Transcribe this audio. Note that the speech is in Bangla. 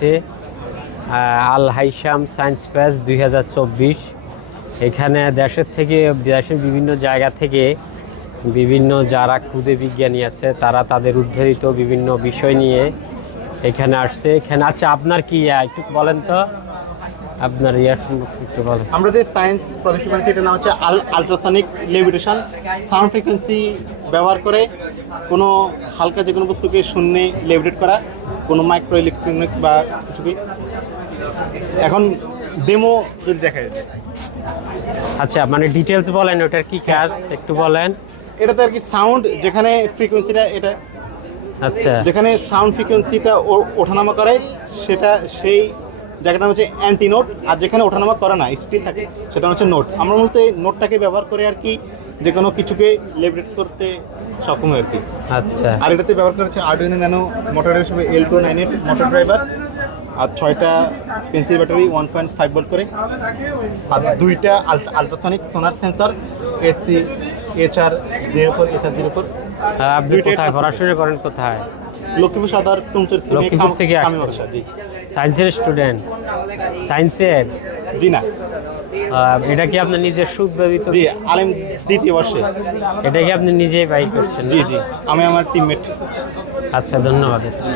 হচ্ছে আল হাইসাম সায়েন্স ফেস্ট 2024। এখানে দেশের বিভিন্ন জায়গা থেকে বিভিন্ন যারা ক্ষুদে বিজ্ঞানী আছে তারা তাদের উদ্ভাবিত বিভিন্ন বিষয় নিয়ে এখানে আসছে। এখানে আচ্ছা, আপনার কি একটু বলেন তো, আপনার একটু বলেন। আমরা যে সায়েন্স প্রজেক্ট করেছি এটার নাম হচ্ছে আল্ট্রাসনিক লেভিটেশন। সাউন্ড ফ্রিকোয়েন্সি ব্যবহার করে কোনো হালকা যে কোনো বস্তুকে শূন্যে লেভিটেট করা, কোনো মাইক্রো ইলেকট্রনিক বা কিছুকে। এখন ডেমো যদি দেখা যায়, আচ্ছা, মানে ডিটেলস বলেন, ওটার কি কাজ একটু বলেন। এটাতে আর কি সাউন্ড যেখানে ফ্রিকোয়েন্সিটা এটা আচ্ছা, যেখানে সাউন্ড ফ্রিকোয়েন্সিটা ওঠানামা করে সেটা সেই জায়গাটা হচ্ছে অ্যান্টি নোট, আর যেখানে ওঠানামা করে না স্টিল থাকে সেটা হচ্ছে নোট। আমরা মূলত এই নোটটাকে ব্যবহার করে আর কি যে কোনো কিছুকে লেভিটেট করতে সক্ষম হয় আর কি। আচ্ছা, আর এটাতে ব্যবহার করা হচ্ছে আরডুইনো ন্যানো মোটরের হিসেবে L298 মোটর ড্রাইভার, আর 6টা পেন্সিল ব্যাটারি 1.5 ভোল্ট করে, আর 2টা আল্ট্রাসনিক সোনার সেন্সর এসি HR 04 HR 04। আপনি কোথায় পড়াশোনা করেন, কোথায়? লক্ষ্মীপুর সদর টুমচুর সিনে লক্ষ্মীপুর থেকে আসছেন? জি। সায়েন্সের স্টুডেন্ট? সায়েন্সের? জি না, এটা কি আপনার নিজের সুব্যবহৃত? জি আলেম দ্বিতীয় বর্ষে। এটা কি আপনি নিজেই বাই করছেন? জি জি, আমি আমার টিমমেট। আচ্ছা, ধন্যবাদ। জি।